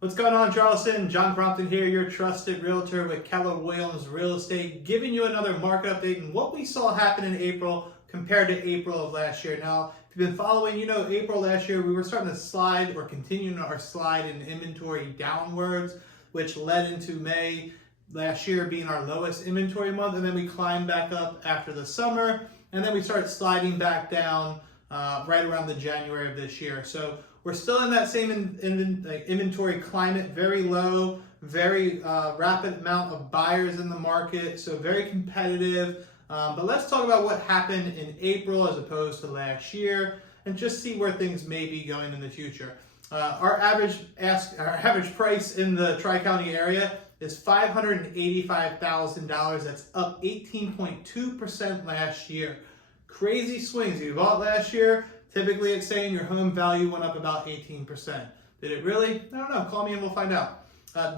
What's going on, Charleston? John Crompton here, your trusted realtor with Keller Williams Real Estate, giving you another market update and what we saw happen in April compared to April of last year. Now, if you've been following, you know April last year, we were starting to slide or continuing our slide in inventory downwards, which led into May last year being our lowest inventory month, and then we climbed back up after the summer, and then we started sliding back down right around the January of this year. So we're still in that same inventory climate, very low, very rapid amount of buyers in the market, so very competitive. But let's talk about what happened in April as opposed to last year and just see where things may be going in the future. Our average price in the Tri-County area is $585,000. That's up 18.2% last year. Crazy swings. If you bought last year, typically it's saying your home value went up about 18%. Did it really? I don't know. Call me and we'll find out.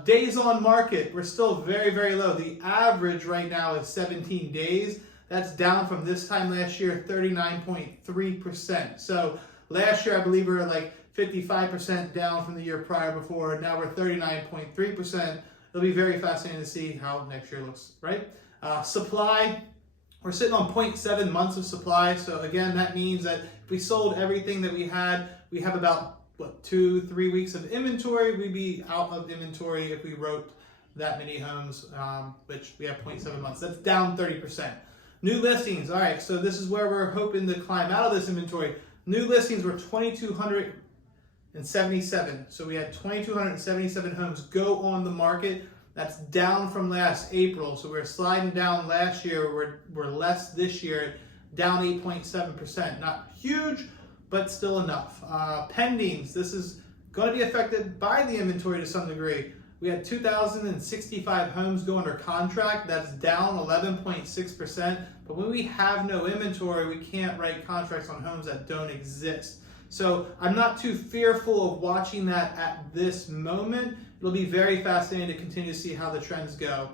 Days on market, we're still very, very low. The average right now is 17 days. That's down from this time last year, 39.3%. So last year, I believe we were like 55% down from the year prior before. Now we're 39.3%. It'll be very fascinating to see how next year looks, right? Supply, we're sitting on 0.7 months of supply. So again, that means that if we sold everything that we had, we have about, 2-3 weeks of inventory. We'd be out of inventory if we wrote that many homes, which we have 0.7 months. That's down 30%. New listings, all right, so this is where we're hoping to climb out of this inventory. New listings were 2,277. So we had 2,277 homes go on the market. That's down from last April. So we're sliding down last year. We're less this year, down 8.7%. Not huge, but still enough. Pendings, this is going to be affected by the inventory to some degree. We had 2,065 homes go under contract. That's down 11.6%. But when we have no inventory, we can't write contracts on homes that don't exist. So I'm not too fearful of watching that at this moment. It'll be very fascinating to continue to see how the trends go.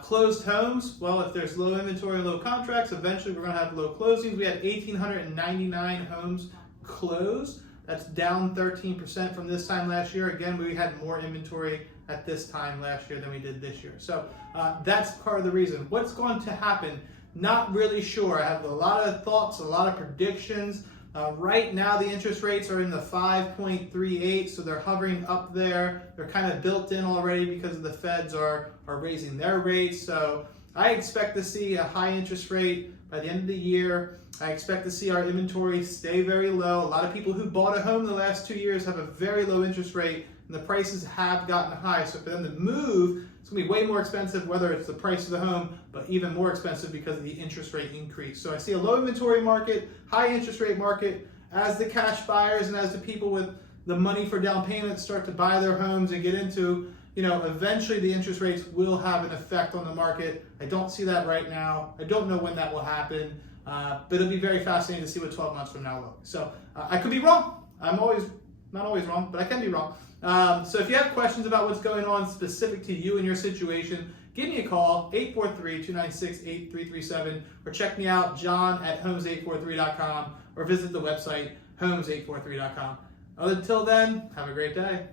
Closed homes, well, if there's low inventory, low contracts, eventually we're going to have low closings. We had 1,899 homes closed. That's down 13% from this time last year. Again, we had more inventory at this time last year than we did this year. So that's part of the reason. What's going to happen? Not really sure. I have a lot of thoughts, a lot of predictions. Right now, the interest rates are in the 5.38, so they're hovering up there. They're kind of built in already because the feds are raising their rates. So I expect to see a high interest rate by the end of the year. I expect to see our inventory stay very low. A lot of people who bought a home the last 2 years have a very low interest rate, and the prices have gotten high. So for them to move, it's going to be way more expensive, whether it's the price of the home, but even more expensive because of the interest rate increase. So I see a low inventory market, high interest rate market. As the cash buyers and as the people with the money for down payments start to buy their homes and get into, eventually the interest rates will have an effect on the market. I don't see that right now. I don't know when that will happen, but it'll be very fascinating to see what 12 months from now looks. So I could be wrong. I'm not always wrong, but I can be wrong. So if you have questions about what's going on specific to you and your situation, give me a call, 843-296-8337, or check me out, john@homes843.com, or visit the website, homes843.com. Until then, have a great day.